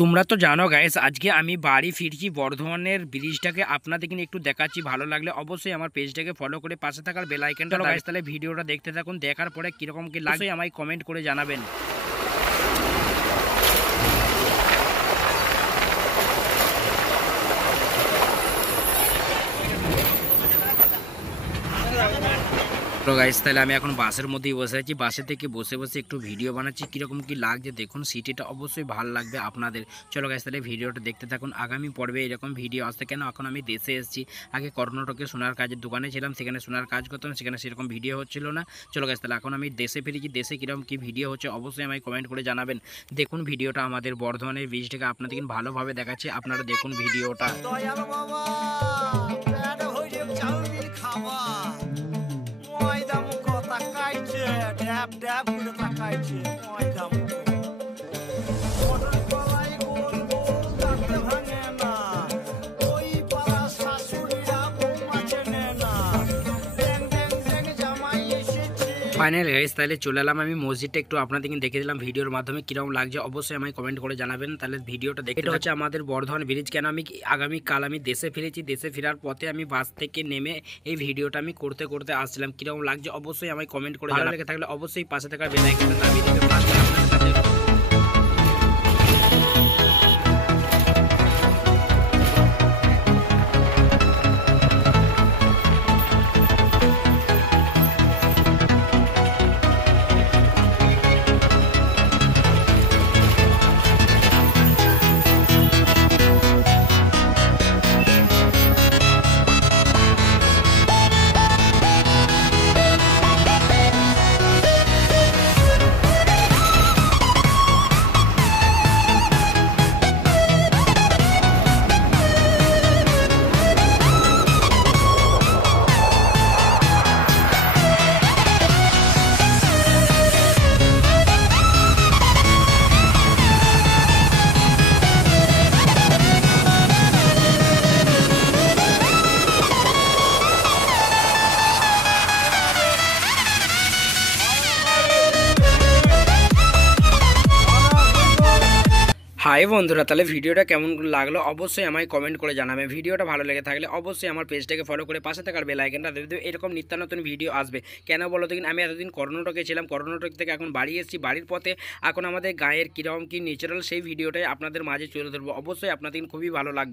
তোমরা তো জানো গাইস, আজকে আমি বাড়ি ফিরছি। বর্ধমানের ব্রিজটাকে আপনাদেরকে একটু দেখাচ্ছি। ভালো লাগলে অবশ্যই আমার পেজটাকে ফলো করে পাশে থাকার বেল আইকনটা গাইস, তাহলে ভিডিওটা দেখতে থাকুন। দেখার পরে কিরকম কি লাগছে আমায় কমেন্ট করে জানাবেন। তো গাইস, তাহলে আমি এখন বাসের মধ্যেই বসে আছি। বাসে থেকে বসে বসে একটু ভিডিও বানাচ্ছি। কীরকম কি লাগছে দেখুন। সিটিটা অবশ্যই ভালো লাগবে আপনাদের। চলো গাইস, তাহলে ভিডিওটা দেখতে থাকুন। আগামী পর্বে এরকম ভিডিও আসতে কেন এখন আমি দেশে এসেছি। আগে কর্ণাটকে সোনার কাজের দোকানে ছিলাম, সেখানে সোনার কাজ করতাম, সেখানে সেরকম ভিডিও হচ্ছিল না। চলো গাইস, তাহলে এখন আমি দেশে ফিরেছি। দেশে কীরকম কী ভিডিও হচ্ছে অবশ্যই আমায় কমেন্ট করে জানাবেন। দেখুন ভিডিওটা আমাদের বর্ধমানের ব্রিজটাকে আপনাদেরকে ভালোভাবে দেখাচ্ছি। আপনারা দেখুন ভিডিওটা। Dab dab করে তাকাইছে ময়দা মুখ মোটর গলাই গোল গোল কাটতে ভাঙে না ওই পাড়া শাশুড়িরা বৌমা চেনে না ড্যাং ড্যাং ড্যাং জামাই এসেছে। ফাইনাল গাইস, তাহলে চলে এলাম আমি মসজিদটা একটু আপনাদেরকে দেখে দিলাম ভিডিওর মাধ্যমে। কীরকম লাগছে অবশ্যই আমায় কমেন্ট করে জানাবেন। তাহলে ভিডিওটা দেখে, এটা হচ্ছে আমাদের বর্ধমান ব্রিজ। কেন আমি আগামীকাল আমি দেশে ফিরেছি। দেশে ফেরার পথে আমি বাস থেকে নেমে এই ভিডিওটা আমি করতে করতে আসছিলাম। কীরকম লাগছে অবশ্যই আমায় কমেন্ট করে জানাবেন। লেগে থাকলে অবশ্যই পাশে থাকার বেল আইকনটা দাবিয়ে দেবে। হাই বন্ধুরা, তাহলে ভিডিওটা কেমন লাগলো অবশ্যই আমায় কমেন্ট করে জানাবে। ভিডিওটা ভালো লেগে থাকলে অবশ্যই আমার পেজটাকে ফলো করে পাশে থাকার বেল আইকনটা দিয়ে দেবে। এরকম নিত্য নতুন ভিডিও আসবে। কেন বলো দেখুন, আমি এতদিন কর্ণাটকে ছিলাম, কর্ণাটক থেকে এখন বাড়ি এসেছি। বাড়ির পথে এখন আমাদের গায়ের কীরকম কী ন্যাচারাল সেই ভিডিওটাই আপনাদের মাঝে তুলে ধরবো। অবশ্যই আপনাদের খুবই ভালো লাগবে।